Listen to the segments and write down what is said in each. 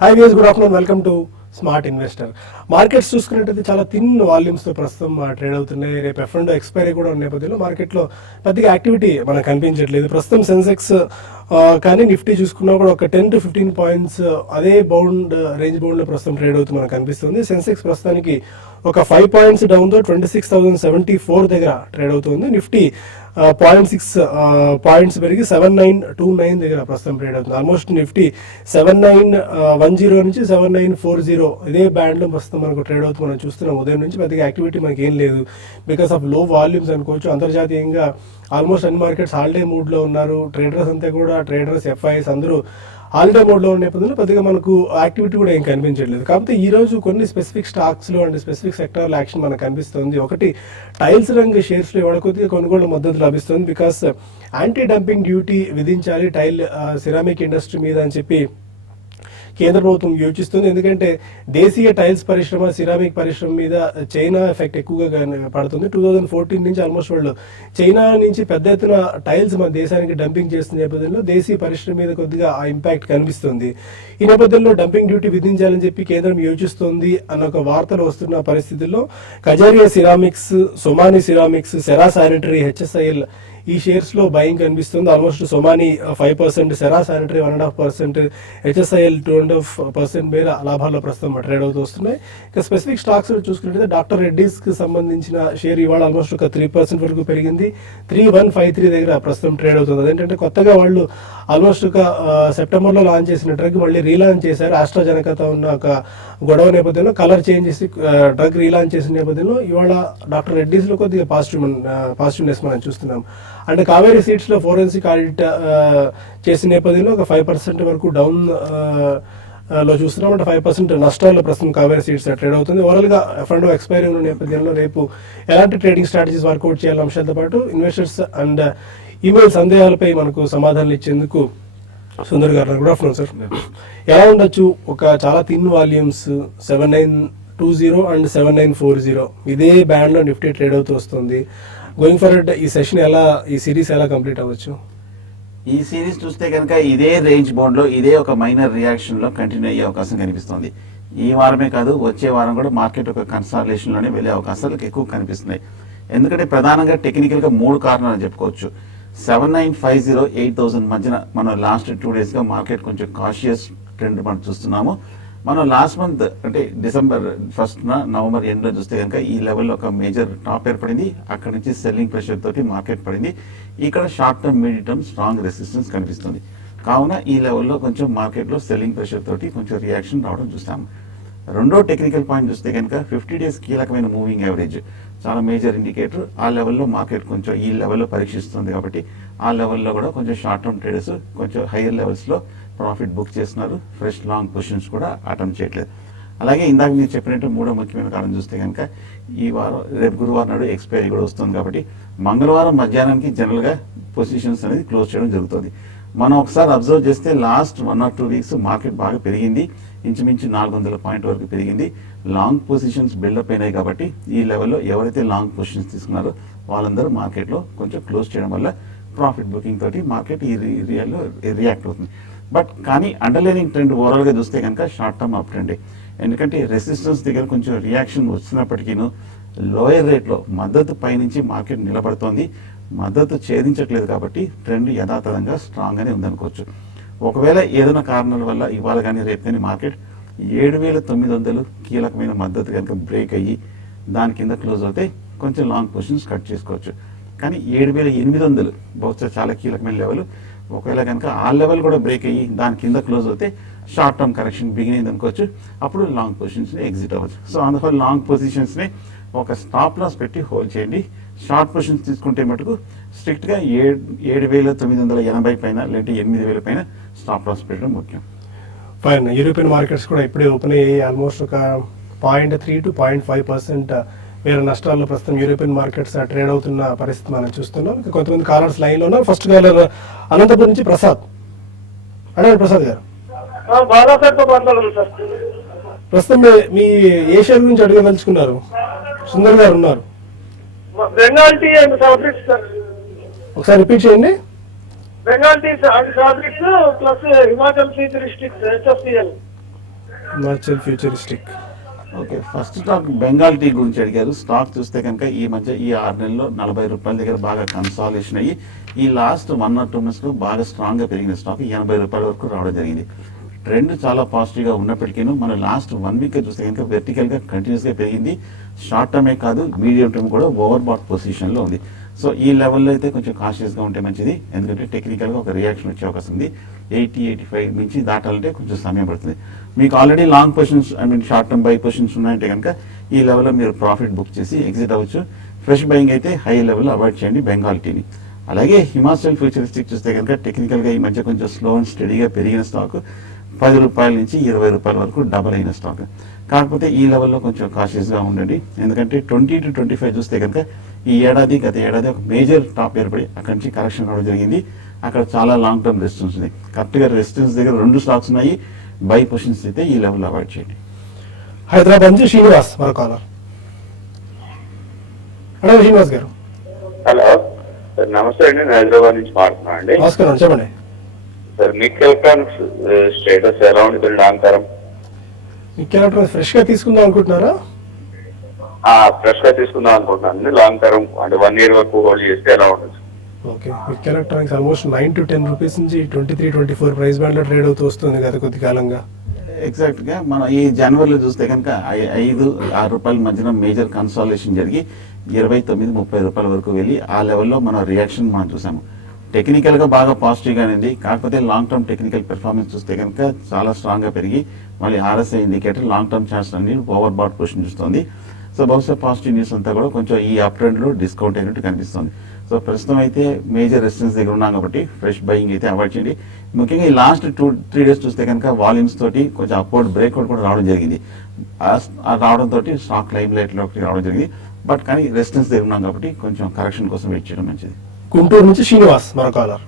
Hi viewers, good afternoon. Welcome to smart investor. Markets చూసుకున్నట్టయితే చాలా thin వాల్యూమ్స్తో ప్రస్తుతం trade అవుతున్నాయి. రేపు F&O ఎక్స్పైరీ కూడా ఉన్న నేపథ్యంలో మార్కెట్లో పెద్దగా యాక్టివిటీ మనకు కనిపించట్లేదు. ప్రస్తుతం సెన్సెక్స్ కానీ నిఫ్టీ చూసుకున్నా కూడా ఒక 10 to 15 పాయింట్స్ అదే రేంజ్ బౌండ్లో ప్రస్తుతం ట్రేడ్ అవుతూ మనకు కనిపిస్తుంది. సెన్సెక్స్ ప్రస్తుతానికి ఒక 5 పాయింట్స్ డౌన్తో 26,074 దగ్గర ట్రేడ్ అవుతుంది. నిఫ్టీ 0.6 పాయింట్స్ పెరిగి 7929 దగ్గర ప్రస్తుతం ట్రేడ్ అవుతుంది. ఆల్మోస్ట్ నిఫ్టీ 7910 నుంచి 7940 ఇదే బ్యాండ్లో ప్రస్తుతం మనకు ట్రేడ్ అవుతుంది. మనం చూస్తున్నాం ఉదయం నుంచి పెద్దగా యాక్టివిటీ మనకి ఏం లేదు, బికాస్ ఆఫ్ లో వాల్యూమ్స్ అనుకోవచ్చు. అంతర్జాతీయంగా ఆల్మోస్ట్ అన్ని మార్కెట్స్ హాలిడే మూడ్లో ఉన్నారు. ట్రేడర్స్ అంతా కూడా ఎఫ్ఐఎస్ అందరూ హాలిడే మోడ్లో ఉన్న నేపథ్యంలో పెద్దగా మనకు యాక్టివిటీ కూడా ఏం కనిపించట్లేదు. కాకపోతే ఈ రోజు కొన్ని స్పెసిఫిక్ స్టాక్స్లో అండ్ స్పెసిఫిక్ సెక్టార్లో యాక్షన్ మనకు కనిపిస్తుంది. ఒకటి టైల్స్ రంగ్ షేర్స్లో కొద్దిగా కొనుగోలు మద్దతు లభిస్తుంది. బికాస్ యాంటీ డంపింగ్ డ్యూటీ విధించాలి టైల్ సిరామిక్ ఇండస్ట్రీ మీద అని చెప్పి కేంద్ర ప్రభుత్వం యోచిస్తుంది. ఎందుకంటే దేశీయ టైల్స్ పరిశ్రమ, సిరామిక్ పరిశ్రమ మీద చైనా ఎఫెక్ట్ ఎక్కువగా పడుతుంది. 2014 నుంచి ఆల్మోస్ట్ వాళ్ళు చైనా నుంచి పెద్ద ఎత్తున టైల్స్ మన దేశానికి డంపింగ్ చేస్తున్న నేపథ్యంలో దేశీయ పరిశ్రమ మీద కొద్దిగా ఆ ఇంపాక్ట్ కనిపిస్తుంది. ఈ నేపథ్యంలో డంపింగ్ డ్యూటీ విధించాలని చెప్పి కేంద్రం యోచిస్తుంది అన్న ఒక వార్తలు వస్తున్న పరిస్థితుల్లో Kajaria ceramics, Somany ceramics, Cera sanitary, HSIL ఈ షేర్స్ లో బయింగ్ కనిపిస్తుంది. Almost Somany 5%, Cera sanitary 1.5%, HSIL 2.5% మేర లాభాల్లో ప్రస్తుతం ట్రేడ్ అవుతూ వస్తున్నాయి. ఇక స్పెసిఫిక్ స్టాక్స్ చూసుకుంటే డాక్టర్ రెడ్డీస్ కి సంబంధించిన షేర్ ఇవాళ ఆల్మోస్ట్ ఒక 3% వరకు పెరిగింది. 3153 దగ్గర ప్రస్తుతం ట్రేడ్ అవుతుంది. అదేంటంటే కొత్తగా వాళ్ళు ఆల్మోస్ట్ ఒక సెప్టెంబర్లో లాంచ్ చేసిన డ్రగ్ మళ్ళీ రీలాంచ్ చేశారు. ఆస్ట్రాజెనకాతో ఉన్న ఒక గొడవ నేపథ్యంలో కలర్ చేంజ్ చేసి డ్రగ్ రీలాంచ్ చేసిన నేపథ్యంలో ఇవాళ డాక్టర్ రెడ్డీస్ లో కొద్దిగా పాజిటివ్నెస్ మనం చూస్తున్నాం. అండ్ కావేరీ సీడ్స్ లో ఫోరెన్సిక్ ఆడిట్ చేసిన నేపథ్యంలో ఒక 5% వరకు డౌన్ లో చూస్తున్నాం. అంటే 5% నష్టాల్లో ప్రస్తుతం కావేరీ సీడ్స్ ట్రేడ్ అవుతుంది. ఓవరాల్ గా F&O ఎక్స్పైరీ ఉన్న నేపథ్యంలో రేపు ఎలాంటి ట్రేడింగ్ స్ట్రాటజీస్ వర్కౌట్ చేయాలనే అంశాలతో పాటు ఇన్వెస్టర్స్ అండ్ ఈమెయిల్ సందేహాలపై మనకు సమాధానాలు ఇచ్చేందుకు సుందర్ గారు, గుడ్ ఆఫ్టర్నూన్ సార్. ఎలా ఉండొచ్చు? ఒక చాలా థిన్ వాల్యూమ్స్ 7920 అండ్ 7940 ఇదే బ్యాండ్ లో నిఫ్టీ ట్రేడ్ అవుతూ వస్తుంది. గోయింగ్ ఫార్వర్డ్ ఈ సెషన్ ఈ సిరీస్ ఎలా కంప్లీట్ అవ్వచ్చు? ఈ సిరీస్ చూస్తే కనుక ఇదే రేంజ్ బౌండ్ లో ఇదే ఒక మైనర్ రియాక్షన్ లో కంటిన్యూ అయ్యే అవకాశం కనిపిస్తుంది. ఈ వారమే కాదు, వచ్చే వారం కూడా మార్కెట్ ఒక కన్సాలిడేషన్ లోనే వెళ్లే అవకాశాలు ఎక్కువ కనిపిస్తున్నాయి. ఎందుకంటే ప్రధానంగా టెక్నికల్ గా 3 కారణాలు చెప్పుకోవచ్చు. 7950, 8000 మధ్యన మనం లాస్ట్ 2 days గా మార్కెట్ కొంచెం కాషియస్ ట్రెండ్ మనం చూస్తున్నాము. మనం లాస్ట్ మంత్ అంటే December 1st November ఎండ్ లో చూస్తే కనుక ఈ లెవెల్లో ఒక మేజర్ టాప్ ఏర్పడింది. అక్కడ నుంచి సెల్లింగ్ ప్రెషర్ తోటి మార్కెట్ పడింది. ఇక్కడ short term, medium term strong resistance కనిపిస్తుంది. కావున ఈ లెవెల్లో కొంచెం మార్కెట్ లో సెల్లింగ్ ప్రెషర్ తోటి కొంచెం రియాక్షన్ రావడం చూస్తాము. రెండో టెక్నికల్ పాయింట్ చూస్తే కనుక 50 days కీలకమైన మూవింగ్ యావరేజ్ చాలా మేజర్ ఇండికేటర్. ఆ లెవెల్లో మార్కెట్ కొంచెం ఈ లెవెల్లో పరీక్షిస్తుంది కాబట్టి ఆ లెవెల్లో కూడా కొంచెం షార్ట్ టర్మ్ ట్రేడర్స్ కొంచెం హైయర్ లెవెల్స్ లో ప్రాఫిట్ బుక్ చేస్తున్నారు. ఫ్రెష్ లాంగ్ పొజిషన్స్ కూడా అటెంప్ట్ చేయట్లేదు. అలాగే ఇందాక మీరు చెప్పినట్టు మూడో ముఖ్యమైన కారణం చూస్తే కనుక ఈ వారం రేపు గురువారం నాడు ఎక్స్పైరీ కూడా వస్తుంది కాబట్టి మంగళవారం మధ్యాహ్నానికి జనరల్ గా పొజిషన్స్ అనేది క్లోజ్ చేయడం జరుగుతుంది. మనం ఒకసారి అబ్జర్వ్ చేస్తే లాస్ట్ 1 or 2 weeks మార్కెట్ బాగా పెరిగింది. ఇంచుమించు 400 పాయింట్ వరకు పెరిగింది. లాంగ్ పొజిషన్స్ బిల్డప్ అయినాయి కాబట్టి ఈ లెవెల్లో ఎవరైతే లాంగ్ పొజిషన్స్ తీసుకున్నారో వాళ్ళందరూ మార్కెట్ లో కొంచెం క్లోజ్ చేయడం వల్ల ప్రాఫిట్ బుకింగ్ తోటి మార్కెట్ ఈ రియల్లో రియాక్ట్ అవుతుంది. బట్ కానీ అండర్లైనింగ్ ట్రెండ్ ఓవరాల్ గా చూస్తే కనుక షార్ట్ టర్మ్ అప్ ట్రెండ్. ఎందుకంటే రెసిస్టెన్స్ దగ్గర కొంచెం రియాక్షన్ వచ్చినప్పటికీను లోయర్ రేట్ లో మద్దతు పైనుంచి మార్కెట్ నిలబడుతోంది. మద్దతు ఛేదించట్లేదు కాబట్టి ట్రెండ్ యథాతథంగా స్ట్రాంగ్ గానే ఉందనుకోవచ్చు. ఒకవేళ ఏదైనా కారణాల వల్ల ఇవాళ కానీ రేపు కానీ మార్కెట్ 7900 కీలకమైన మద్దతు కనుక బ్రేక్ అయ్యి దాని కింద క్లోజ్ అవుతే కొంచెం లాంగ్ పొజిషన్స్ కట్ చేసుకోవచ్చు. కానీ 7800 బహుశా చాలా కీలకమైన లెవెల్. ఒకవేళ కనుక ఆ లెవెల్ కూడా బ్రేక్ అయ్యి దాని కింద క్లోజ్ అవుతే షార్ట్ టర్మ్ కరెక్షన్ బిగిన్ అయింది అనుకోవచ్చు. అప్పుడు లాంగ్ పొజిషన్స్ ని ఎగ్జిట్ అవ్వచ్చు. సో అందువల్ల లాంగ్ పొజిషన్స్ ని ఒక స్టాప్ లాస్ పెట్టి హోల్డ్ చేయండి. షార్ట్ పొజిషన్స్ తీసుకుంటే మటుకు స్ట్రిక్ట్ గా 7980 పైన లేదంటే 8000 పైన స్టాప్ లాస్ పెట్టడం ముఖ్యం. ఫైన్. యూరోపియన్ మార్కెట్స్ కూడా ఇప్పుడే ఓపెన్ అయ్యి ఆల్మోస్ట్ ఒక 0.3 to 0.5% వేరే నష్టాల్లో ప్రస్తుతం యూరోపియన్ మార్కెట్స్ ట్రేడ్ అవుతున్న పరిస్థితి మనం చూస్తున్నాం. కొంతమంది కాలర్స్ లైన్ లో ఉన్నారు. ఫస్ట్ కాలర్ అనంతపురం నుంచి ప్రసాద్. అడగండి ప్రసాద్ గారు. ప్రస్తుతం మీ ఏ షేర్ గురించి అడగదలుచుకున్నారు? సుందర్ గారు ఉన్నారు. ఒకసారి రిపీట్ చేయండి. Bengal tea fabrics plus Himachal సీజ్ districts HFCL. Himachal futuristic. Okay, first stock Bengal tea గురించి అడిగారు. స్టాక్ చూస్తే కనుక ఈ మధ్య ఈ 6 నెలల్లో 40 రూపాయల దగ్గర బాగా కన్సాలిడేషన్ అయ్యి ఈ లాస్ట్ 1 or 2 months లో బాగా స్ట్రాంగ్ గా పెరిగిన స్టాక్ 80 రూపాయల వరకు రావడం జరిగింది. ట్రెండ్ చాలా పాజిటివ్ గా ఉన్నప్పటికీ మన లాస్ట్ 1 week చూస్తే కనుక వెర్టికల్ గా కంటిన్యూస్ గా పెరిగింది. షార్ట్ టర్మే కాదు, మీడియం టర్మ్ కూడా ఓవర్ బాట్ పొజిషన్ లో ఉంది. సో ఈ లెవెల్లో అయితే కొంచెం కాషియస్ గా ఉంటే మంచిది, ఎందుకంటే టెక్నికల్ గా ఒక రియాక్షన్ వచ్చే అవకాశం ఉంది. 80-85 నుంచి దాటాలంటే కొంచెం సమయం పడుతుంది. మీకు already long positions short term by positions ఉన్నాయంటే కనుక ఈ లెవెల్లో మీరు ప్రాఫిట్ బుక్ చేసి ఎగ్జిట్ అవ్వచ్చు. ఫ్రెష్ బయింగ్ అయితే హై లెవెల్ అవాయిడ్ చేయండి బెంగాల్ టీని. అలాగే హిమాచల్ ఫ్యూచరిస్టిక్ చూస్తే కనుక టెక్నికల్ గా ఈ మధ్య కొంచెం స్లో అండ్ స్టడీగా పెరిగిన స్టాక్ 10 రూపాయల నుంచి 20 రూపాయల వరకు డబల్ అయిన స్టాక్. కాకపోతే ఈ లెవెల్లో కొంచెం కాషియస్ గా ఉండండి, ఎందుకంటే 20 to 25 చూస్తే కనుక ఈ ఏడాది గత ఏడాది ఒక మేజర్ టాప్ ఏర్పడి అక్కడి నుంచి కరెక్షన్ రావడం జరిగింది. అక్కడ చాలా లాంగ్ టర్మ్ రెసిస్టెన్స్ ఉంది. కరెక్ట్ గా రెసిస్టెన్స్ దగ్గర 2 స్టాక్స్ ఉన్నాయి. బై పొజిషన్స్ అయితే ఈ లెవెల్ అవాయిడ్ చేయండి. హైదరాబాద్ నుంచి శ్రీనివాస్ మరో కాలర్. అడగండి శ్రీనివాస్ గారు. హలో సార్, నమస్తే అండి. నేను హైదరాబాద్ నుంచి మాట్లాడుతున్నా అండి. నమస్కారం, చెప్పండి. సార్ మిక్ ఎలక్ట్రానిక్స్ స్టేటస్ ఎలా ఉంది లాంగ్ టర్మ్? మిక్ ఎలక్ట్రానిక్స్ ఫ్రెష్ గా తీసుకుందాం అనుకుంటున్నారా? ఫ్రెష్ గా తీసుకుందాం అనుకుంటున్నాను. లాంగ్ టర్మ్ అంటే 1 year వరకు హోల్డ్ చేస్తే ఎలా ఉంటుంది? ఓకే, మిక్ ఎలక్ట్రానిక్స్ ఆల్మోస్ట్ 9 to 10 రూపీస్ నుంచి 23-24 ప్రైస్ బ్యాండ్ లో ట్రేడ్ అవుతూ వస్తుంది గత కొద్ది కాలంగా. ఎగ్జాక్ట్ గా మనం ఈ జనవరిలో చూస్తే కనుక 5-6 రూపాయల మధ్యన మేజర్ కన్సాలిడేషన్ జరిగి 29-30 రూపాయల వరకు వెళ్ళి ఆ లెవెల్లో మన రియాక్షన్ మనం చూసాము. టెక్నికల్ గా బాగా పాజిటివ్ గానే ఉంది. కాకపోతే లాంగ్ టర్మ్ టెక్నికల్ పెర్ఫార్మెన్స్ చూస్తే కనుక చాలా స్ట్రాంగ్ గా పెరిగి మళ్ళీ RSI indicator long term charts అన్ని ఓవర్ బాట్ పొజిషన్ చూస్తుంది. సో బహుశా పాజిటివ్ న్యూస్ అంతా కూడా కొంచెం ఈ అప్ ట్రెండ్ లో డిస్కౌంట్ అయినట్టు కనిపిస్తుంది. సో ప్రస్తుతం అయితే మేజర్ రెసిస్టెన్స్ దగ్గర ఉన్నాం కాబట్టి ఫ్రెష్ బయింగ్ అయితే అవాయిడ్ చేయండి. ముఖ్యంగా ఈ లాస్ట్ 2-3 days చూస్తే కనుక వాల్యూమ్స్ తోటి కొంచెం అప్వర్డ్ బ్రేక్అవుట్ కూడా రావడం జరిగింది. ఆ రావడం తోటి స్టాక్ లైమ్ లైట్ లోకి రావడం జరిగింది. బట్ కానీ రెసిస్టెన్స్ దగ్గర ఉన్నాం కాబట్టి కొంచెం కరెక్షన్ కోసం వెయిట్ చేయడం మంచిది. గుంటూరు నుంచి శ్రీనివాస్ మరో కాలర్.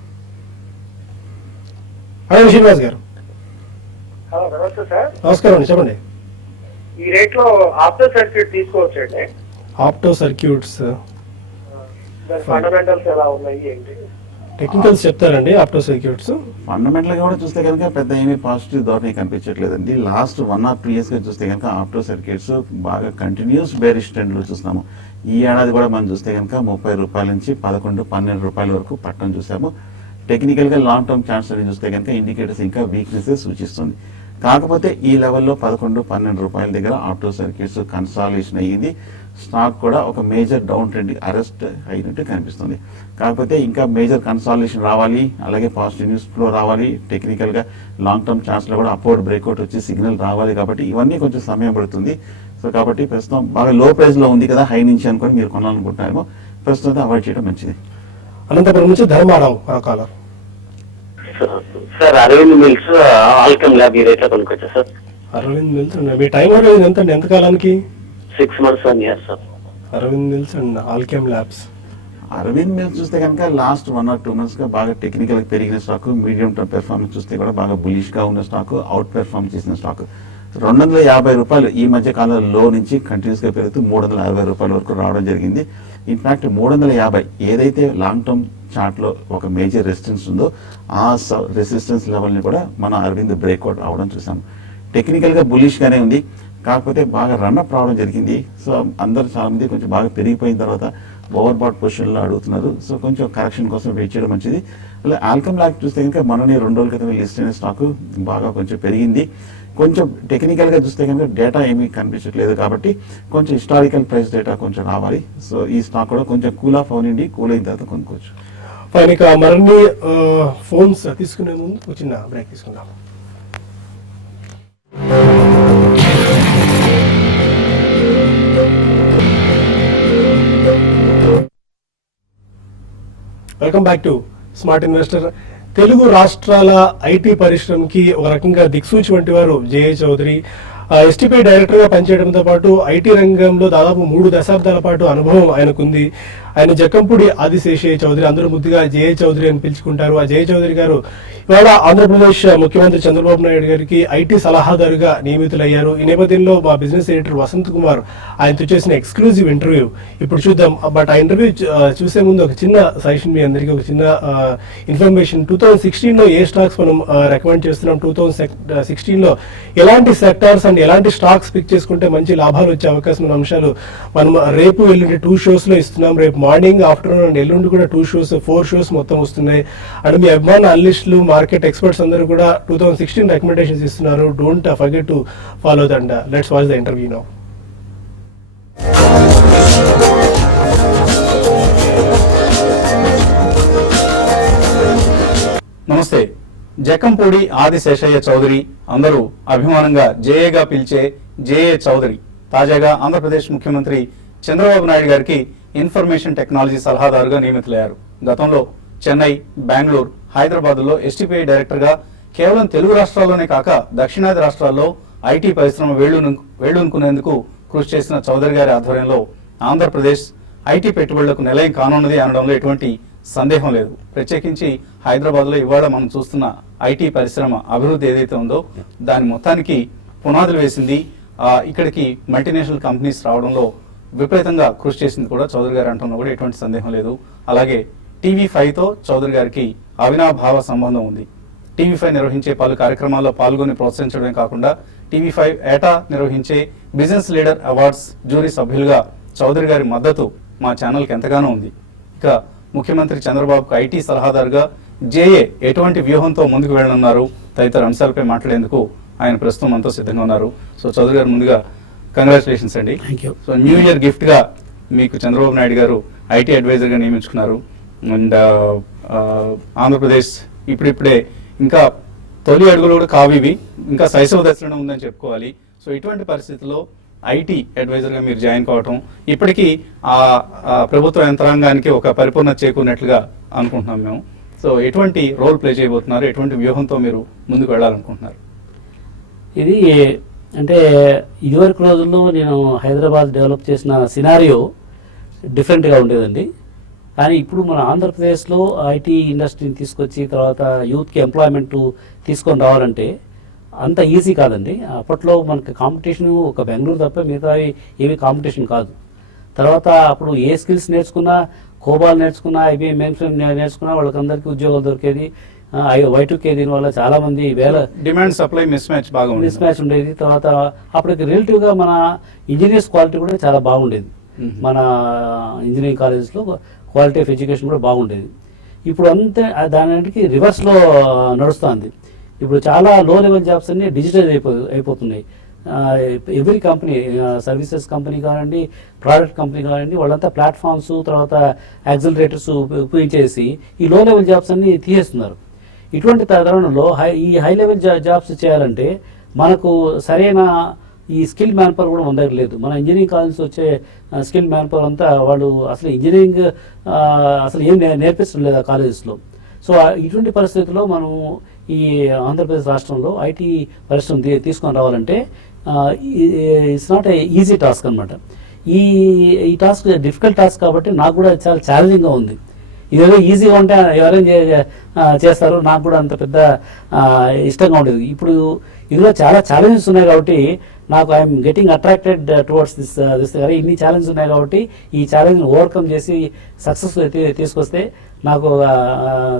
అడగండి శ్రీనివాస్ గారు. హలో, నమస్తే సార్. నమస్కారం అండి, చెప్పండి. ఈ రేట్ లో ఆప్టో సర్క్యూట్ తీసుకోవచ్చండి? ఆప్టో సర్క్యూట్స్ దాని ఫండమెంటల్స్ ఎలా ఉన్నాయి ఏంటి? టెక్నికల్స్ చెప్తారండి. ఆప్టో సర్క్యూట్స్ ఫండమెంటల్ గా కూడా చూస్తే కనుక పెద్ద ఏమీ పాజిటివ్ ధోరణి కనిపించట్లేదండి. లాస్ట్ 1 or 2 years గా చూస్తే కనుక ఆప్టో సర్క్యూట్స్ బాగా కంటిన్యూస్ బేరిష్ ట్రెండ్ లో చూస్తున్నాము. ఈ ఏడాది కూడా మనం చూస్తే కనుక 30 రూపాయల నుంచి 11-12 రూపాయల వరకు పట్టడం చూసాము. టెక్నికల్ గా లాంగ్ టర్మ్ చార్ట్స్ అని చూస్తే కనుక ఇండికేటర్స్ ఇంకా వీక్నెస్ సూచిస్తుంది. కాకపోతే ఈ లెవెల్లో 11-12 రూపాయల దగ్గర ఆప్టో సర్క్యూట్స్ కన్సాలిడేషన్ అయ్యింది. స్టాక్ కూడా ఒక మేజర్ డౌన్ ట్రెండ్ అరెస్ట్ అయినట్టు కనిపిస్తుంది. కాకపోతే ఇంకా మేజర్ కన్సాలిడేషన్ రావాలి, అలాగే పాజిటివ్ న్యూస్ ఫ్లో రావాలి, టెక్నికల్ గా లాంగ్ టర్మ్ చార్ట్స్ లో కూడా అప్వర్డ్ బ్రేక్అవుట్ వచ్చి సిగ్నల్ రావాలి. కాబట్టి ఇవన్నీ కొంచెం సమయం పడుతుంది. సో కాబట్టి ప్రస్తుతం బాగా లో ప్రైస్ లో ఉంది కదా, హై నుంచి అనుకొని మీరు కొనాలనుకుంటున్నారేమో, ప్రస్తుతం అవాయిడ్ చేయడం మంచిది. అనంతపురం నుంచి ధర్మారావు మరో caller. Sir Arvind mills Alkem lab ఈ రేట్లో కొనుక్కోవచ్చా సార్? అరవింద్ మిల్స్ అండి. మీ టైం హోరైజన్ ఎంత అండి? ఎంత కాలానికి? 6 months 1 year sir. Arvind mills and Alkem labs. Arvind mills చూస్తే కనుక లాస్ట్ 1 or 2 months గా బాగా టెక్నికల్ పెరిగిన స్టాక్, మీడియం టర్మ్ పెర్ఫార్మెన్స్ చూస్తే కూడా బాగా బులిష్ గా ఉన్న స్టాక్, అవుట్ పెర్ఫార్మ్ చేసిన స్టాక్. 250 రూపాయలు ఈ మధ్య కాలంలో లో నుంచి కంటిన్యూస్ గా పెరుగుతూ 360 రూపాయల వరకు రావడం జరిగింది. ఇన్ఫాక్ట్ 350 ఏదైతే లాంగ్ టర్మ్ చార్ట్ లో ఒక మేజర్ రెసిస్టెన్స్ ఉందో ఆ రెసిస్టెన్స్ లెవెల్ ని కూడా మన అరవింద్ బ్రేక్అవుట్ అవడం చూసాం. టెక్నికల్ గా బులిష్ గానే ఉంది, కాకపోతే బాగా రన్అప్ రావడం జరిగింది. సో అందరు చాలా మంది కొంచెం బాగా పెరిగిపోయిన తర్వాత ఓవర్ బాట్ పొజిషన్ లో అడుగుతున్నారు. సో కొంచెం కరెక్షన్ కోసం వెయిట్ చేయడం మంచిది. అలా ఆల్కమ్ ల్యాబ్ చూస్తే కనుక మనని 2 రోజుల క్రితం లిస్ట్ అయిన స్టాక్ బాగా కొంచెం పెరిగింది. కొంచెం టెక్నికల్ గా చూస్తే కనుక డేటా ఏమీ కనిపించట్లేదు కాబట్టి కొంచెం హిస్టారికల్ ప్రైస్ డేటా కొంచెం రావాలి. సో ఈ స్టాక్ కూడా కొంచెం కూల్ ఆఫ్ అవనండి, కూల్ అయిన తర్వాత కొనుక్కోవచ్చు. ఫైన్. ఇక మరిన్ని ఫోన్స్ తీసుకునే ముందు ఒక చిన్న బ్రేక్ తీసుకుందాం. Welcome back to smart investor. Telugu రాష్ట్రాల ఐటీ పరిశ్రమకి ఒక రకంగా దిక్సూచి వంటి వారు జేఏ చౌదరి. ఎస్టీపీ డైరెక్టర్ గా పనిచేయడంతో పాటు ఐటీ రంగంలో దాదాపు 3 దశాబ్దాల పాటు అనుభవం ఆయనకుంది. ఆయన జక్కంపూడి ఆదిశేషయ్య చౌదరి, అందరూ ముద్దుగా జేఏ చౌదరి అని పిలుచుకుంటారు. ఆ జేఏ చౌదరి గారు ఇవాళ ఆంధ్రప్రదేశ్ ముఖ్యమంత్రి చంద్రబాబు నాయుడు గారికి ఐటీ సలహాదారుగా నియమితులయ్యారు. ఈ నేపథ్యంలో మా బిజినెస్ ఎడిటర్ వసంత్ కుమార్ ఆయనతో చేసిన ఎక్స్క్లూజివ్ ఇంటర్వ్యూ ఇప్పుడు చూద్దాం. బట్ ఆ ఇంటర్వ్యూ చూసే ముందు ఒక చిన్న సజెషన్, మీ అందరికీ ఒక చిన్న ఇన్ఫర్మేషన్. 2016లో ఏ స్టాక్స్ మనం రికమెండ్ చేస్తున్నాం, 2016లో ఎలాంటి సెక్టార్స్ అండ్ ఎలాంటి స్టాక్స్ పిక్ చేసుకుంటే మంచి లాభాలు వచ్చే అవకాశం ఉన్న అంశాలు మనం రేపు ఎల్లుండి 2 shows లో ఇస్తున్నాం. రేపు మార్నింగ్, ఆఫ్టర్నూన్ అండ్ ఎల్లుండి కూడా 2 shows, 4 shows మొత్తం వస్తున్నాయి. అండ్ మీ అభిమాన అనలిస్టులు, మార్కెట్ ఎక్స్పర్ట్స్ అందరూ కూడా 2016 రికమెండేషన్స్ ఇస్తున్నారు. Don't forget to follow that. Let's watch the interview now. నమస్తే. జక్కంపూడి ఆదిశేషయ్య చౌదరి, అందరూ అభిమానంగా జేఏగా పిలిచే జేఏ చౌదరి, తాజాగా ఆంధ్రప్రదేశ్ ముఖ్యమంత్రి చంద్రబాబు నాయుడు గారికి ఇన్ఫర్మేషన్ టెక్నాలజీ సలహాదారుగా నియమితులయ్యారు. గతంలో చెన్నై, బెంగళూరు, హైదరాబాద్లో ఎస్టీపీఐ డైరెక్టర్గా కేవలం తెలుగు రాష్ట్రాల్లోనే కాక దక్షిణాది రాష్ట్రాల్లో ఐటీ పరిశ్రమ వేళ్లూనుకునేందుకు కృషి చేసిన చౌదరి గారి ఆధ్వర్యంలో ఆంధ్రప్రదేశ్ ఐటీ పెట్టుబడులకు నిలయం కానున్నది అనడంలో ఎటువంటి సందేహం లేదు. ప్రత్యేకించి హైదరాబాద్లో ఇవాళ మనం చూస్తున్న ఐటీ పరిశ్రమ అభివృద్ధి ఏదైతే ఉందో దాని మొత్తానికి పునాదులు వేసింది. ఇక్కడికి మల్టీనేషనల్ కంపెనీస్ రావడంలో విపరీతంగా కృషి చేసింది కూడా చౌదరి గారు అంటున్నా కూడా ఎటువంటి సందేహం లేదు. అలాగే టీవీ5తో చౌదరి గారికి అవినాభావ సంబంధం ఉంది. టీవీ5 నిర్వహించే పలు కార్యక్రమాల్లో పాల్గొని ప్రోత్సహించడమే కాకుండా టీవీ5 ఏటా నిర్వహించే బిజినెస్ లీడర్ అవార్డ్స్ జ్యూరీ సభ్యులుగా చౌదరి గారి మద్దతు మా ఛానల్కి ఎంతగానో ఉంది. ఇక ముఖ్యమంత్రి చంద్రబాబుకు ఐటీ సలహాదారుగా జేఏ ఎటువంటి వ్యూహంతో ముందుకు వెళ్ళనున్నారు తదితర అంశాలపై మాట్లాడేందుకు ఆయన ప్రస్తుతం మనతో సిద్ధంగా ఉన్నారు. సో చౌదరి గారు, ముందుగా కంగ్రాచులేషన్స్ అండి. సో న్యూ ఇయర్ గిఫ్ట్ గా మీకు చంద్రబాబు నాయుడు గారు ఐటీ అడ్వైజర్ గా నియమించుకున్నారు. అండ్ ఆంధ్రప్రదేశ్ ఇప్పుడిప్పుడే ఇంకా తొలి అడుగులు కూడా కావివి, ఇంకా శైశవ దశలోనే ఉందని చెప్పుకోవాలి. సో ఇటువంటి పరిస్థితుల్లో ఐటీ అడ్వైజర్ గా మీరు జాయిన్ కావటం ఇప్పటికీ ఆ ప్రభుత్వ యంత్రాంగానికి ఒక పరిపూర్ణ చేకూరినట్లుగా అనుకుంటున్నాం మేము. సో ఎటువంటి రోల్ ప్లే చేయబోతున్నారు, ఎటువంటి వ్యూహంతో మీరు ముందుకు వెళ్ళాలనుకుంటున్నారు? ఇది అంటే ఇదివరకు రోజుల్లో నేను హైదరాబాద్ డెవలప్ చేసిన సినారియో డిఫరెంట్గా ఉండేదండి. కానీ ఇప్పుడు మన ఆంధ్రప్రదేశ్లో ఐటీ ఇండస్ట్రీని తీసుకొచ్చి తర్వాత యూత్కి ఎంప్లాయ్మెంట్ తీసుకొని రావాలంటే అంత ఈజీ కాదండి. అప్పట్లో మనకి కాంపిటీషన్ ఒక బెంగళూరు తప్ప మిగతా ఏమీ కాంపిటీషన్ కాదు. తర్వాత అప్పుడు ఏ స్కిల్స్ నేర్చుకున్నా, కోబాల్ నేర్చుకున్నా, ఐబీఎం మెయిన్ నేర్చుకున్నా వాళ్ళకందరికీ ఉద్యోగాలు దొరికేది. Y2K దీనివల్ల చాలా మంది డిమాండ్ సప్లై మిస్ మ్యాచ్ ఉండేది. తర్వాత అప్పటికి రిలేటివ్ గా మన ఇంజనీర్స్ క్వాలిటీ కూడా చాలా బాగుండేది. మన ఇంజనీరింగ్ కాలేజెస్లో క్వాలిటీ ఆఫ్ ఎడ్యుకేషన్ కూడా బాగుండేది. ఇప్పుడు అంతే దానికి రివర్స్ లో నడుస్తుంది. ఇప్పుడు చాలా లో లెవెల్ జాబ్స్ అన్ని డిజిటైజ్ అయిపోతున్నాయి. ఎవ్రీ కంపెనీ, సర్వీసెస్ కంపెనీ కానివ్వండి, ప్రోడక్ట్ కంపెనీ కానివ్వండి, వాళ్ళంతా ప్లాట్ఫామ్స్ తర్వాత యాక్సిలరేటర్స్ ఉపయోగించేసి ఈ లో లెవెల్ జాబ్స్ అన్ని తీసేస్తున్నారు. ఇటువంటి తరుణంలో ఈ హై లెవెల్ జాబ్స్ చేయాలంటే మనకు సరైన ఈ స్కిల్ మ్యాన్ పవర్ కూడా ఉండలేదు. మన ఇంజనీరింగ్ కాలేజ్ వచ్చే స్కిల్ మ్యాన్ పవర్ అంతా వాళ్ళు అసలు ఇంజనీరింగ్ అసలు ఏం నేర్పించడం లేదు ఆ కాలేజెస్లో. సో ఇటువంటి పరిస్థితుల్లో మనం ఈ ఆంధ్రప్రదేశ్ రాష్ట్రంలో ఐటీ పరిశ్రమ తీసుకొని రావాలంటే it's not a easy task అనమాట. ఈ టాస్క్ డిఫికల్ట్ టాస్క్ కాబట్టి నాకు కూడా చాలా ఛాలెంజింగ్గా ఉంది. ఇదేదో ఈజీగా ఉంటే ఎవరైనా చేస్తారు, నాకు కూడా అంత పెద్ద ఇష్టంగా ఉండేది. ఇప్పుడు ఇందులో చాలా ఛాలెంజెస్ ఉన్నాయి కాబట్టి నాకు I'm getting attracted towards this ఇన్ని ఛాలెంజెస్ ఉన్నాయి కాబట్టి ఈ ఛాలెంజ్ని ఓవర్కమ్ చేసి సక్సెస్ తీసుకొస్తే నాకు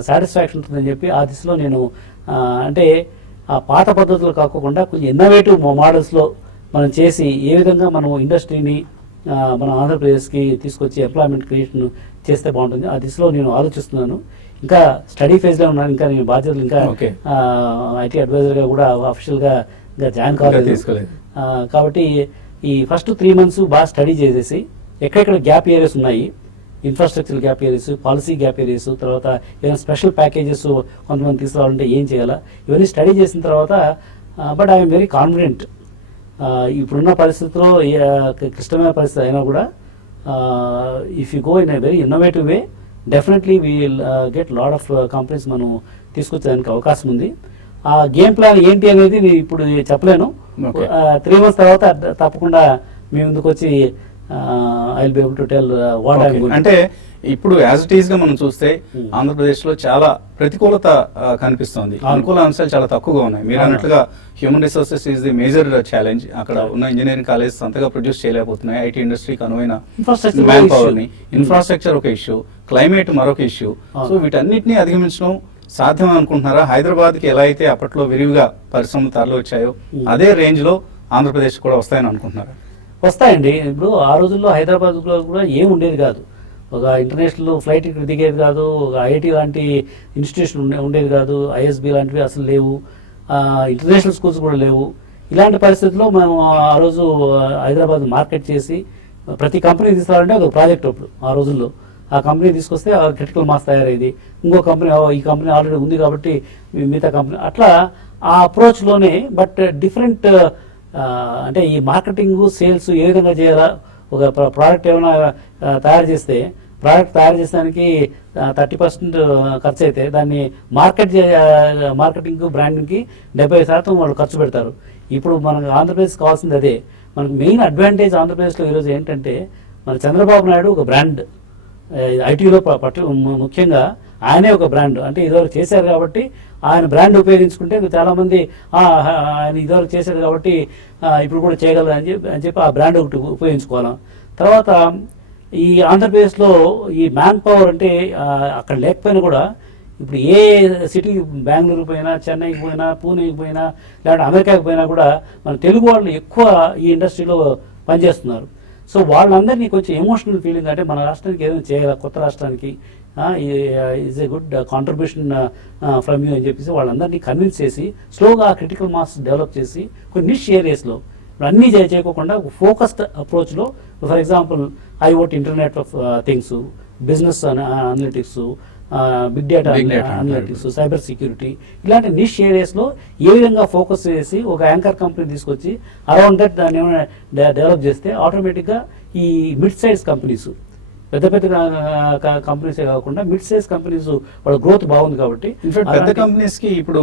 సాటిస్ఫాక్షన్ ఉంటుందని చెప్పి ఆ దిశలో నేను అంటే ఆ పాత పద్ధతులు కాకుండా కొంచెం ఇన్నోవేటివ్ మోడల్స్లో మనం చేసి ఏ విధంగా మనం ఇండస్ట్రీని మన ఆంధ్రప్రదేశ్కి తీసుకొచ్చి ఎంప్లాయ్మెంట్ క్రియేషన్ చేస్తే బాగుంటుంది. ఆ దిశలో నేను ఆలోచిస్తున్నాను. ఇంకా స్టడీ ఫేజ్లో ఉన్నాను. ఇంకా నేను బాధ్యతలు ఇంకా ఐటీ అడ్వైజర్గా కూడా అఫీషియల్గా జాయిన్ కాలేదు. కాబట్టి ఈ ఫస్ట్ 3 months బాగా స్టడీ చేసేసి ఎక్కడెక్కడ గ్యాప్ ఏరియాస్ ఉన్నాయి, infrastructure gap areas, policy gap areas, తర్వాత ఏదైనా స్పెషల్ ప్యాకేజెస్ కొంతమంది తీసుకురావాలంటే ఏం చేయాలా ఇవన్నీ స్టడీ చేసిన తర్వాత బట్ ఐఎమ్ వెరీ కాన్ఫిడెంట్. ఇప్పుడున్న పరిస్థితుల్లో క్లిష్టమైన పరిస్థితి అయినా కూడా if you go in a very innovative way definitely we will get lot of companies మనం తీసుకొచ్చేదానికి అవకాశం ఉంది. ఆ గేమ్ ప్లాన్ ఏంటి అనేది ఇప్పుడు చెప్పలేను. 3 months తర్వాత తప్పకుండా మీ ముందుకు వచ్చి I will be able to tell what I will. అంటే ఇప్పుడు యాజ్ ఇట్ ఈస్ గా మనం చూస్తే ఆంధ్రప్రదేశ్ లో చాలా ప్రతికూలత కనిపిస్తోంది. అనుకూల అంశాలు చాలా తక్కువగా ఉన్నాయి. మీరు అన్నట్లుగా human resources is the major challenge. అక్కడ ఉన్న ఇంజనీరింగ్ కాలేజెస్ అంతగా ప్రొడ్యూస్ చేయలేకపోతున్నాయి. ఐటీ ఇండస్ట్రీకి అనువైన మ్యాన్ పవర్ ని, ఇన్ఫ్రాస్ట్రక్చర్ ఒక ఇష్యూ, క్లైమేట్ మరొక ఇష్యూ. సో వీటన్నిటిని అధిగమించడం సాధ్యం అనుకుంటున్నారా? హైదరాబాద్ కి ఎలా అయితే అప్పట్లో విరివిగా పరిశ్రమలు తరలి వచ్చాయో అదే రేంజ్ లో ఆంధ్రప్రదేశ్ కూడా వస్తాయని అనుకుంటున్నారా? వస్తాయండి. ఇప్పుడు ఆ రోజుల్లో హైదరాబాద్లో కూడా ఏం ఉండేది కాదు. ఒక ఇంటర్నేషనల్ ఫ్లైట్ ఇక్కడ దిగేది కాదు, ఒక ఐఐటి లాంటి ఇన్స్టిట్యూషన్ ఉండేది కాదు, ఐఎస్బి లాంటివి అసలు లేవు, ఇంటర్నేషనల్ స్కూల్స్ కూడా లేవు. ఇలాంటి పరిస్థితుల్లో మేము ఆ రోజు హైదరాబాద్ మార్కెట్ చేసి ప్రతి కంపెనీ తీసుకురావాలంటే ఒక ప్రాజెక్ట్ అప్పుడు ఆ రోజుల్లో. ఆ కంపెనీ తీసుకొస్తే ఆ క్రిటికల్ మాస్ తయారయ్యేది. ఇంకో కంపెనీ ఈ కంపెనీ ఆల్రెడీ ఉంది కాబట్టి మిగతా కంపెనీ అట్లా ఆ అప్రోచ్లోనే. బట్ డిఫరెంట్ అంటే ఈ మార్కెటింగ్ సేల్స్ ఏ విధంగా చేయాలా, ఒక ప్రోడక్ట్ ఏమైనా తయారు చేస్తే ప్రోడక్ట్ తయారు చేసడానికి 30% ఖర్చు అయితే దాన్ని మార్కెటింగ్ బ్రాండింగ్కి 70% వాళ్ళు ఖర్చు పెడతారు. ఇప్పుడు మనకు ఆంధ్రప్రదేశ్ కావాల్సింది అదే. మనకు మెయిన్ అడ్వాంటేజ్ ఆంధ్రప్రదేశ్లో ఈరోజు ఏంటంటే మన చంద్రబాబు నాయుడు ఒక బ్రాండ్, ఐటీలో ముఖ్యంగా ఆయనే ఒక బ్రాండ్. అంటే ఇదివరకు చేశారు కాబట్టి ఆయన బ్రాండ్ ఉపయోగించుకుంటే చాలామంది ఆయన ఇదివరకు చేశారు కాబట్టి ఇప్పుడు కూడా చేయగలరు అని చెప్పి ఆ బ్రాండ్ ఒకటి ఉపయోగించుకోవాలి. తర్వాత ఈ ఆంధ్రప్రదేశ్లో ఈ మ్యాన్ పవర్ అంటే అక్కడ లేకపోయినా కూడా ఇప్పుడు ఏ సిటీ, బెంగళూరు పోయినా, చెన్నైకి పోయినా, పూణేకి పోయినా, లేదంటే అమెరికాకి పోయినా కూడా మన తెలుగు వాళ్ళు ఎక్కువ ఈ ఇండస్ట్రీలో పనిచేస్తున్నారు. సో వాళ్ళందరినీ కొంచెం ఎమోషనల్ ఫీలింగ్, అంటే మన రాష్ట్రానికి ఏదైనా చేయాలి, కొత్త రాష్ట్రానికి is a good contribution from you అని చెప్పేసి వాళ్ళందరినీ కన్విన్స్ చేసి స్లోగా క్రిటికల్ మాస్ డెవలప్ చేసి కొన్ని నిష్ ఏరియాస్లో అన్నీ చేయకోకుండా ఫోకస్డ్ అప్రోచ్లో, for example IoT, internet of things, business analytics, big data analytics, cyber security, ఇలాంటి నిష్ ఏరియాస్లో ఏ విధంగా ఫోకస్ చేసి ఒక యాంకర్ కంపెనీ తీసుకొచ్చి అరౌండ్ దట్ దాన్ని ఏమైనా డెవలప్ చేస్తే ఆటోమేటిక్గా ఈ మిడ్ సైజ్ కంపెనీస్, పెద్ద పెద్ద కంపెనీసే కాకుండా మిడ్ సైజ్ కంపెనీస్ వాళ్ళ గ్రోత్ బాగుంది కాబట్టి. ఇన్ఫాక్ట్ పెద్ద కంపెనీస్ కి ఇప్పుడు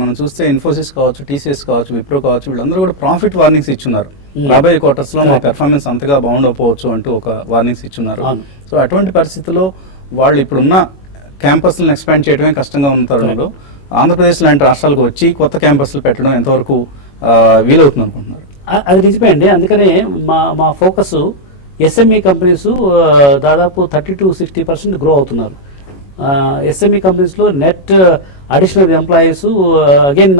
మనం చూస్తే ఇన్ఫోసిస్ కావచ్చు, టీసీఎస్ కావచ్చు, విప్రో కావచ్చు, వీళ్ళందరూ కూడా ప్రాఫిట్ వార్నింగ్స్ ఇచ్చున్నారు. రాబోయే క్వార్టర్స్ లో మా పెర్ఫార్మెన్స్ అంతగా బాగుండకపోవచ్చు అంటూ ఒక వార్నింగ్స్ ఇచ్చున్నారు. సో అటువంటి పరిస్థితుల్లో వాళ్ళు ఇప్పుడున్న క్యాంపస్లను ఎక్స్పాండ్ చేయడమే కష్టంగా ఉన్న తరుణంలో ఆంధ్రప్రదేశ్ లాంటి రాష్ట్రాలకు వచ్చి కొత్త క్యాంపస్లు పెట్టడం ఎంతవరకు వీలవుతుంది అనుకుంటున్నారు? అది నిజమే అండి. అందుకనే మా ఫోకస్ ఎస్ఎంఈ కంపెనీస్ దాదాపు 30-60% గ్రో అవుతున్నారు. ఎస్ఎంఈ కంపెనీస్లో నెట్ అడిషనల్ ఎంప్లాయీస్ అగైన్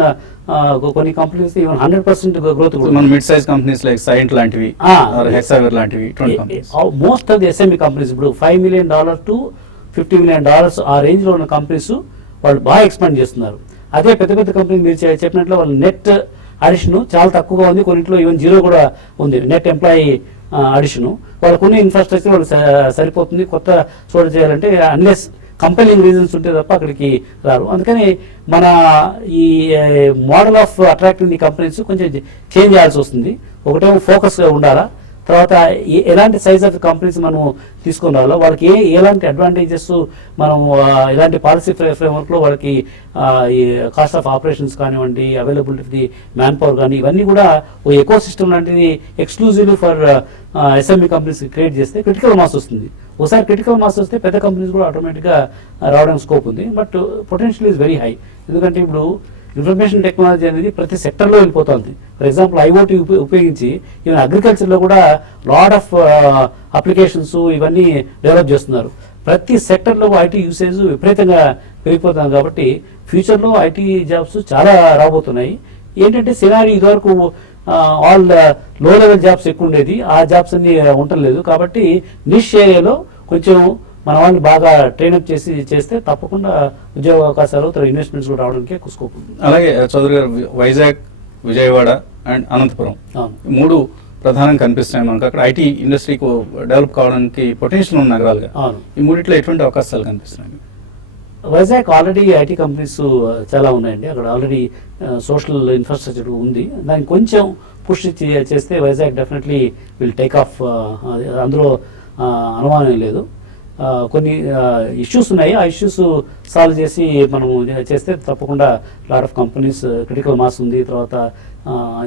కొన్ని companies even 100% growth. Mid size companies like Cyient లాంటివి, హెక్సావేర్ లాంటివి, most of the SME companies ఇప్పుడు $5 million to $50 million ఆ రేంజ్లో ఉన్న కంపెనీస్ వాళ్ళు బాగా ఎక్స్పాండ్ చేస్తున్నారు. అదే పెద్ద పెద్ద కంపెనీ మీరు చెప్పినట్లు వాళ్ళ నెట్ అడిషన్ చాలా తక్కువగా ఉంది. కొన్నింటిలో ఈవెన్ జీరో కూడా ఉంది నెట్ ఎంప్లాయీ అడిషను. వాళ్ళకున్న ఇన్ఫ్రాస్ట్రక్చర్ వాళ్ళు సరిపోతుంది. కొత్త చోట చేయాలంటే అన్లెస్ కంపెలింగ్ రీజన్స్ ఉంటే తప్ప అక్కడికి రారు. అందుకని మన ఈ model of attracting the companies కొంచెం చేంజ్ చేయాల్సి వస్తుంది. ఒకటేమో ఫోకస్గా ఉండాలా, తర్వాత ఎలాంటి సైజ్ ఆఫ్ కంపెనీస్ మనం తీసుకుని రావాలో, వాళ్ళకి ఎలాంటి అడ్వాంటేజెస్ మనం ఇలాంటి పాలసీ ఫ్రేమ్వర్క్లో వాళ్ళకి ఈ కాస్ట్ ఆఫ్ ఆపరేషన్స్ కానివ్వండి, availability of the man power కానీ ఇవన్నీ కూడా ఓ ఎకో సిస్టమ్ లాంటిది exclusively for SME companies create చేస్తే క్రిటికల్ మాస్ వస్తుంది. ఒకసారి క్రిటికల్ మాస్ వస్తే పెద్ద కంపెనీస్ కూడా ఆటోమేటిక్గా రావడానికి స్కోప్ ఉంది. But potential is very high. ఎందుకంటే ఇప్పుడు ఇన్ఫర్మేషన్ టెక్నాలజీ అనేది ప్రతి సెక్టర్లో వెళ్ళిపోతుంది. ఫర్ ఎగ్జాంపుల్ ఐఓటీ ఉపయోగించి ఈవెన్ అగ్రికల్చర్లో కూడా లాట్ ఆఫ్ అప్లికేషన్స్ ఇవన్నీ డెవలప్ చేస్తున్నారు. ప్రతి సెక్టర్లో ఐటీ యూసేజ్ విపరీతంగా పెరిగిపోతుంది. కాబట్టి ఫ్యూచర్లో ఐటీ జాబ్స్ చాలా రాబోతున్నాయి. ఏంటంటే సినారీ ఇదివరకు ఆల్ లో లెవెల్ జాబ్స్ ఎక్కువ ఉండేది, ఆ జాబ్స్ అన్ని ఉండలేదు. కాబట్టి నిష్ ఏరియాలో కొంచెం మన వాళ్ళని బాగా ట్రైనప్ చేస్తే తప్పకుండా ఉద్యోగ అవకాశాలు, ఇన్వెస్ట్మెంట్స్ కూడా రావడానికి ఎక్కువ స్కోప్ ఉంది. అలాగే చౌదరి గారు, వైజాగ్, విజయవాడ అండ్ అనంతపురం 3 ప్రధానంగా కనిపిస్తున్నాయి మనకు. అక్కడ ఐటీ ఇండస్ట్రీకి డెవలప్ కావడానికి పొటెన్షియల్ ఉన్న నగరాలుగా. ఈ మూడిట్లో ఎటువంటి అవకాశాలు కనిపిస్తున్నాయి? వైజాగ్ ఆల్రెడీ ఐటీ కంపెనీస్ చాలా ఉన్నాయండి. అక్కడ ఆల్రెడీ సోషల్ ఇన్ఫ్రాస్ట్రక్చర్ ఉంది. దానికి కొంచెం పుష్ చేస్తే Vizag definitely will take off, అందులో అనుమానం లేదు. కొన్ని ఇష్యూస్ ఉన్నాయి. ఆ ఇష్యూస్ సాల్వ్ చేసి మనం చేస్తే తప్పకుండా lot of companies critical mass ఉంది. తర్వాత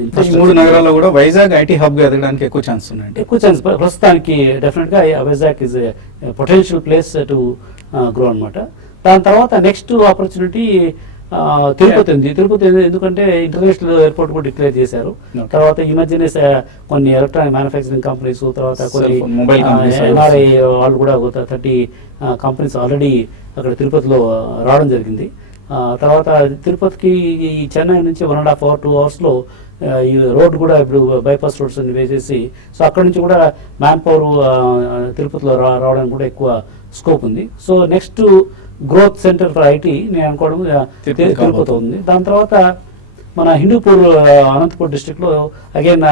ఈ 3 నగరాల్లో కూడా వైజాగ్ ఐటీ హబ్ గా ఎదగడానికి ఎక్కువ ఛాన్స్ ఉన్నాయండి. ఎక్కువ ఛాన్స్ ప్రస్తుతానికి డెఫినెట్గా Vizag is potential place to grow అనమాట. దాని తర్వాత నెక్స్ట్ ఆపర్చునిటీ తిరుపతి ఉంది. తిరుపతి ఎందుకంటే ఇంటర్నేషనల్ ఎయిర్పోర్ట్ కూడా డిక్లేర్ చేశారు. తర్వాత ఈ మధ్యనే కొన్ని ఎలక్ట్రానిక్ మ్యానుఫ్యాక్చరింగ్ కంపెనీస్, తర్వాత కొన్ని మొబైల్ కంపెనీస్, ఎన్ఆర్ఐ వాళ్ళు కూడా 30 కంపెనీస్ ఆల్రెడీ అక్కడ తిరుపతిలో రావడం జరిగింది. తర్వాత తిరుపతికి ఈ చెన్నై నుంచి 1.5 hours 2 hours ఈ రోడ్ కూడా ఇప్పుడు బైపాస్ రోడ్స్ అన్ని వేసేసి, సో అక్కడ నుంచి కూడా మ్యాన్ పవర్ తిరుపతిలో రావడానికి కూడా ఎక్కువ స్కోప్ ఉంది. So next growth centre for IT నేను అనుకోవడం తిరుపతి ఉంది. దాని తర్వాత మన హిందూపూర్ అనంతపూర్ డిస్ట్రిక్ట్ లో అగైన్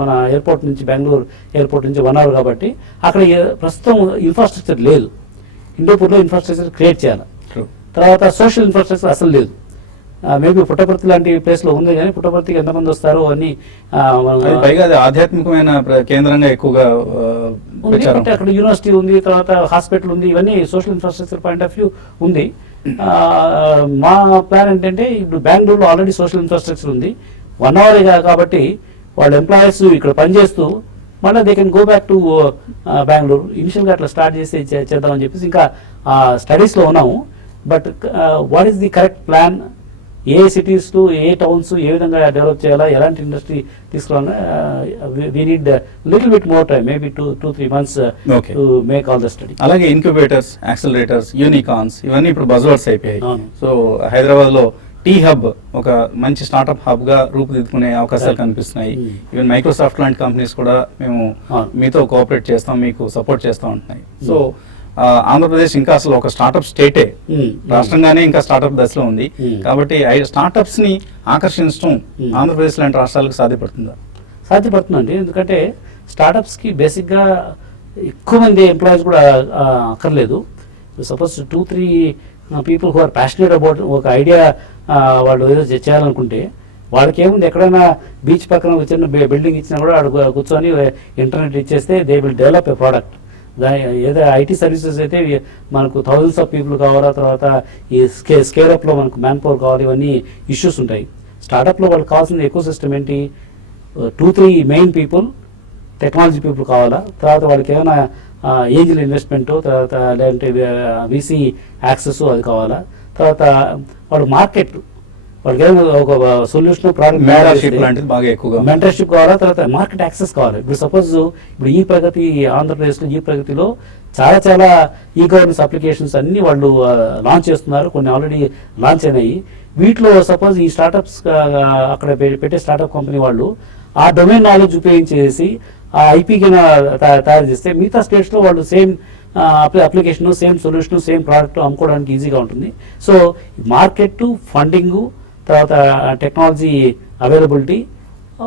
మన ఎయిర్పోర్ట్ నుంచి బెంగళూరు ఎయిర్పోర్ట్ నుంచి 1 hour కాబట్టి అక్కడ ప్రస్తుతం ఇన్ఫ్రాస్ట్రక్చర్ లేదు. హిందూపూర్లో ఇన్ఫ్రాస్ట్రక్చర్ క్రియేట్ చేయాలి. తర్వాత సోషల్ ఇన్ఫ్రాస్ట్రక్చర్ అసలు లేదు. మేబీ పుట్టపర్తి లాంటి ప్లేస్ లో ఉంది, కానీ పుట్టపర్తికి ఎంతమంది వస్తారో అని పైగా అది ఆధ్యాత్మికమైన కేంద్రంగా ఎక్కువగా ఉంది. అంటే అక్కడ యూనివర్సిటీ ఉంది, తర్వాత హాస్పిటల్ ఉంది, ఇవన్నీ social infrastructure point of view ఉంది. మా ప్లాన్ ఏంటంటే ఇప్పుడు బెంగళూరులో ఆల్రెడీ సోషల్ ఇన్ఫ్రాస్ట్రక్చర్ ఉంది. 1 hour కాబట్టి వాళ్ళ ఎంప్లాయీస్ ఇక్కడ పనిచేస్తూ మళ్ళీ they can go back to Bengaluru. ఇనిషియల్గా అట్లా స్టార్ట్ చేద్దామని చెప్పేసి ఇంకా స్టడీస్లో ఉన్నాము. But what is the correct plan, ఏ సిటీస్ టు ఏ టౌన్స్ ఏ విధంగా డెవలప్ చేయాలా, ఎలాంటి ఇండస్ట్రీ తీసుకురావాలా, we need little bit more time, maybe 2-3 months to make all the study. అలాగే ఇన్క్యుబేటర్స్, యాక్సిలరేటర్స్, యూనికాన్స్ ఇవన్నీ ఇప్పుడు బజ్వర్డ్స్ అయిపోయాయి. అవును. సో హైదరాబాద్ లో టీ హబ్ ఒక మంచి స్టార్ట్అప్ హబ్ గా రూపుదిద్దుకునే అవకాశాలు కనిపిస్తున్నాయి. ఈవెన్ మైక్రోసాఫ్ట్ లాంటి కంపెనీస్ కూడా మేము మీతో కోఆపరేట్ చేస్తాం, మీకు సపోర్ట్ చేస్తాం ఉంటున్నాయి. సో ఆంధ్రప్రదేశ్ ఇంకా అసలు ఒక స్టార్ట్అప్ స్టేటే, రాష్ట్రంగానే ఇంకా స్టార్ట్అప్ దశలో ఉంది. కాబట్టి స్టార్ట్అప్స్ ని ఆకర్షించడం ఆంధ్రప్రదేశ్ లాంటి రాష్ట్రాలకు సాధ్యపడుతుందా? సాధ్యపడుతుందండి. ఎందుకంటే స్టార్ట్అప్స్కి బేసిక్గా ఎక్కువ మంది ఎంప్లాయీస్ కూడా అక్కర్లేదు. Suppose 2-3 people who are passionate about ఒక ఐడియా వాళ్ళు ఏదో చేయాలనుకుంటే వాళ్ళకి ఏముంది, ఎక్కడైనా బీచ్ పక్కన ఒక చిన్న బిల్డింగ్ ఇచ్చినా కూడా అక్కడ కూర్చొని ఇంటర్నెట్ ఇచ్చేస్తే they will develop a product. ఏదో ఐటీ సర్వీసెస్ అయితే మనకు thousands of people కావాలా, తర్వాత ఈ స్కేలప్లో మనకు మ్యాన్ పవర్ కావాలి, ఇవన్నీ ఇష్యూస్ ఉంటాయి. స్టార్టప్లో వాళ్ళకి కావాల్సిన ఎకో సిస్టమ్ ఏంటి, 2-3 మెయిన్ పీపుల్, టెక్నాలజీ పీపుల్ కావాలా, తర్వాత వాళ్ళకి ఏమైనా ఏంజిల్ ఇన్వెస్ట్మెంట్, తర్వాత లేదంటే వీసీ యాక్సెస్ అది కావాలా, తర్వాత వాళ్ళు మార్కెట్, వాళ్ళకి ఏదైనా ఒక సొల్యూషన్ ప్రోడక్ట్ మెంటర్షిప్ లాంటిది బాగా ఎక్కువగా, మెంటర్షిప్ కావాలా, తర్వాత మార్కెట్ యాక్సెస్ కావాలి. ఇప్పుడు సపోజ్ ఇప్పుడు ఈ ప్రగతి ఆంధ్రప్రదేశ్లో ఈ ప్రగతిలో చాలా ఈ గవర్నెన్స్ అప్లికేషన్స్ అన్ని వాళ్ళు లాంచ్ చేస్తున్నారు, కొన్ని ఆల్రెడీ లాంచ్ అయినాయి. వీటిలో సపోజ్ ఈ స్టార్టప్స్ అక్కడ పెట్టే స్టార్టప్ కంపెనీ వాళ్ళు ఆ డొమైన్ నాలెడ్జ్ ఉపయోగించేసి ఆ ఐపీకి తయారు చేస్తే మిగతా స్టేట్స్లో వాళ్ళు same application, same solution, same product అమ్ముకోవడానికి ఈజీగా ఉంటుంది. సో మార్కెట్, ఫండింగు, తర్వాత టెక్నాలజీ అవైలబిలిటీ,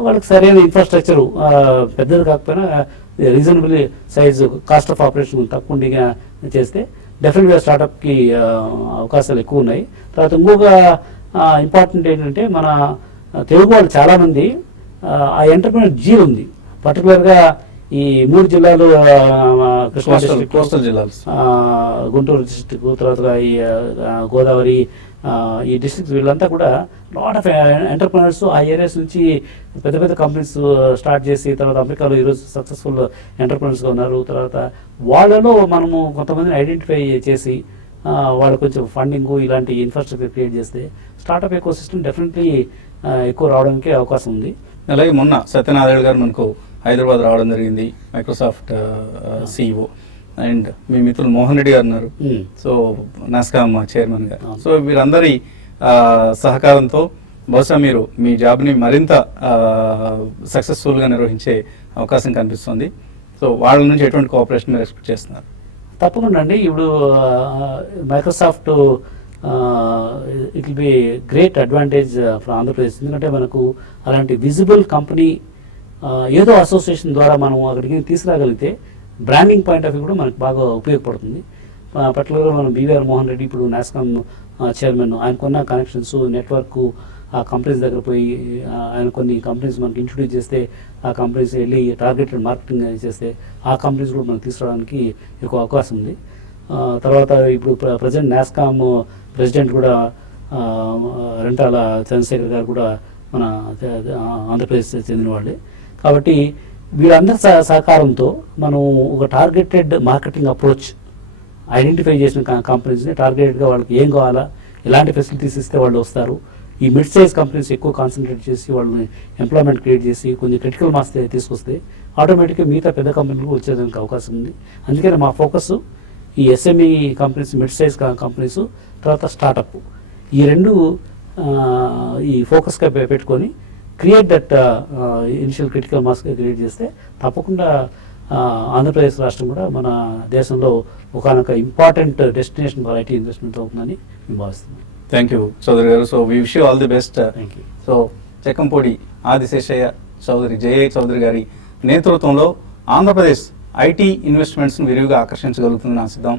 వాళ్ళకి సరైన ఇన్ఫ్రాస్ట్రక్చరు పెద్దది కాకపోయినా reasonable size, cost of operation తక్కువ చేస్తే డెఫినెట్గా స్టార్టప్కి అవకాశాలు ఎక్కువ ఉన్నాయి. తర్వాత ఇంకొక ఇంపార్టెంట్ ఏంటంటే మన తెలుగు వాళ్ళు చాలామంది ఆ ఎంటర్ప్రినర్ జీల్ ఉంది. పర్టికులర్గా ఈ 3 జిల్లాలు, కృష్ణా డిస్ట్రిక్ట్, కోస్టల్ జిల్లాలు, గుంటూరు డిస్ట్రిక్ట్, తర్వాత ఈ గోదావరి ఈ డిస్ట్రిక్ట్స్, వీళ్ళంతా కూడా లాట్ ఆఫ్ ఎంటర్ప్రినర్స్ ఆ ఏరియాస్ నుంచి పెద్ద కంపెనీస్ స్టార్ట్ చేసి తర్వాత అమెరికాలో ఈరోజు సక్సెస్ఫుల్ ఎంటర్ప్రినర్స్గా ఉన్నారు. తర్వాత వాళ్ళలో మనము కొంతమందిని ఐడెంటిఫై చేసి వాళ్ళు కొంచెం ఫండింగ్ ఇలాంటి ఇన్ఫ్రాస్ట్రక్చర్ క్రియేట్ చేస్తే స్టార్ట్అప్ ఎకో సిస్టమ్ డెఫినెట్లీ ఎక్కువ రావడానికి అవకాశం ఉంది. అలాగే మొన్న సత్యనారాయణ గారు మనకు హైదరాబాద్ రావడం జరిగింది, మైక్రోసాఫ్ట్ సిఇఓ, అండ్ మీ మిత్రులు మోహన్ రెడ్డి గారు ఉన్నారు, సో నాస్కామ్ చైర్మన్ గారు. సో వీరందరి సహకారంతో బహుశా మీరు మీ జాబ్ని మరింత సక్సెస్ఫుల్గా నిర్వహించే అవకాశం కనిపిస్తుంది. సో వాళ్ళ నుంచి ఎటువంటి కోఆపరేషన్ మీరు ఎక్స్పెక్ట్ చేస్తున్నారు? తప్పకుండా అండి. ఇప్పుడు Microsoft it will be great advantage for Andhra Pradesh. ఎందుకంటే మనకు అలాంటి విజిబుల్ కంపెనీ ఏదో అసోసియేషన్ ద్వారా మనం అక్కడికి తీసుకురాగలిగితే బ్రాండింగ్ పాయింట్ ఆఫ్ వ్యూ కూడా మనకు బాగా ఉపయోగపడుతుంది. పర్టికులర్గా మనం బీవీఆర్ మోహన్ రెడ్డి ఇప్పుడు నాస్కామ్ చైర్మన్, ఆయనకున్న కనెక్షన్స్, నెట్వర్క్, ఆ కంపెనీస్ దగ్గర పోయి ఆయన కొన్ని కంపెనీస్ మనకి ఇంట్రొడ్యూస్ చేస్తే ఆ కంపెనీస్ వెళ్ళి టార్గెటెడ్ మార్కెటింగ్ చేస్తే ఆ కంపెనీస్ కూడా మనకి తీసుకురావడానికి ఎక్కువ అవకాశం ఉంది. తర్వాత ఇప్పుడు ప్రజెంట్ నాస్కామ్ ప్రెసిడెంట్ కూడా రెంటాల చంద్రశేఖర్ గారు కూడా మన ఆంధ్రప్రదేశ్ చెందిన వాళ్ళే. కాబట్టి వీళ్ళందరి సహకారంతో మనం ఒక టార్గెటెడ్ మార్కెటింగ్ అప్రోచ్ ఐడెంటిఫై చేసిన కంపెనీస్ని టార్గెటెడ్గా వాళ్ళకి ఏం కావాలా, ఎలాంటి ఫెసిలిటీస్ ఇస్తే వాళ్ళు వస్తారు, ఈ మిడ్ సైజ్ కంపెనీస్ ఎక్కువ కాన్సన్ట్రేట్ చేసి వాళ్ళని ఎంప్లాయ్మెంట్ క్రియేట్ చేసి కొంచెం క్రిటికల్ మాస్ తీసుకొస్తే ఆటోమేటిక్గా మిగతా పెద్ద కంపెనీలు వచ్చేదానికి అవకాశం ఉంది. అందుకని మా ఫోకస్ ఈ SME companies, mid size companies, తర్వాత స్టార్టప్, ఈ రెండు ఈ ఫోకస్గా పెట్టుకొని క్రియేట్ దట్ ఇనిషియల్ క్రిటికల్ మాస్గా క్రియేట్ చేస్తే తప్పకుండా ఆంధ్రప్రదేశ్ రాష్ట్రం కూడా మన దేశంలో ఒకనొక important destination for IT investment అవుతుందని మేము భావిస్తున్నాం. Thank you Chowdary garu. So we wish you all the best. Thank you. So Jakkampudi Adiseshaiah Chowdary, JA Chowdary గారి నేతృత్వంలో ఆంధ్రప్రదేశ్ ఐటీ ఇన్వెస్ట్మెంట్స్ను విరివిగా ఆకర్షించగలుగుతుందని ఆశిద్దాం.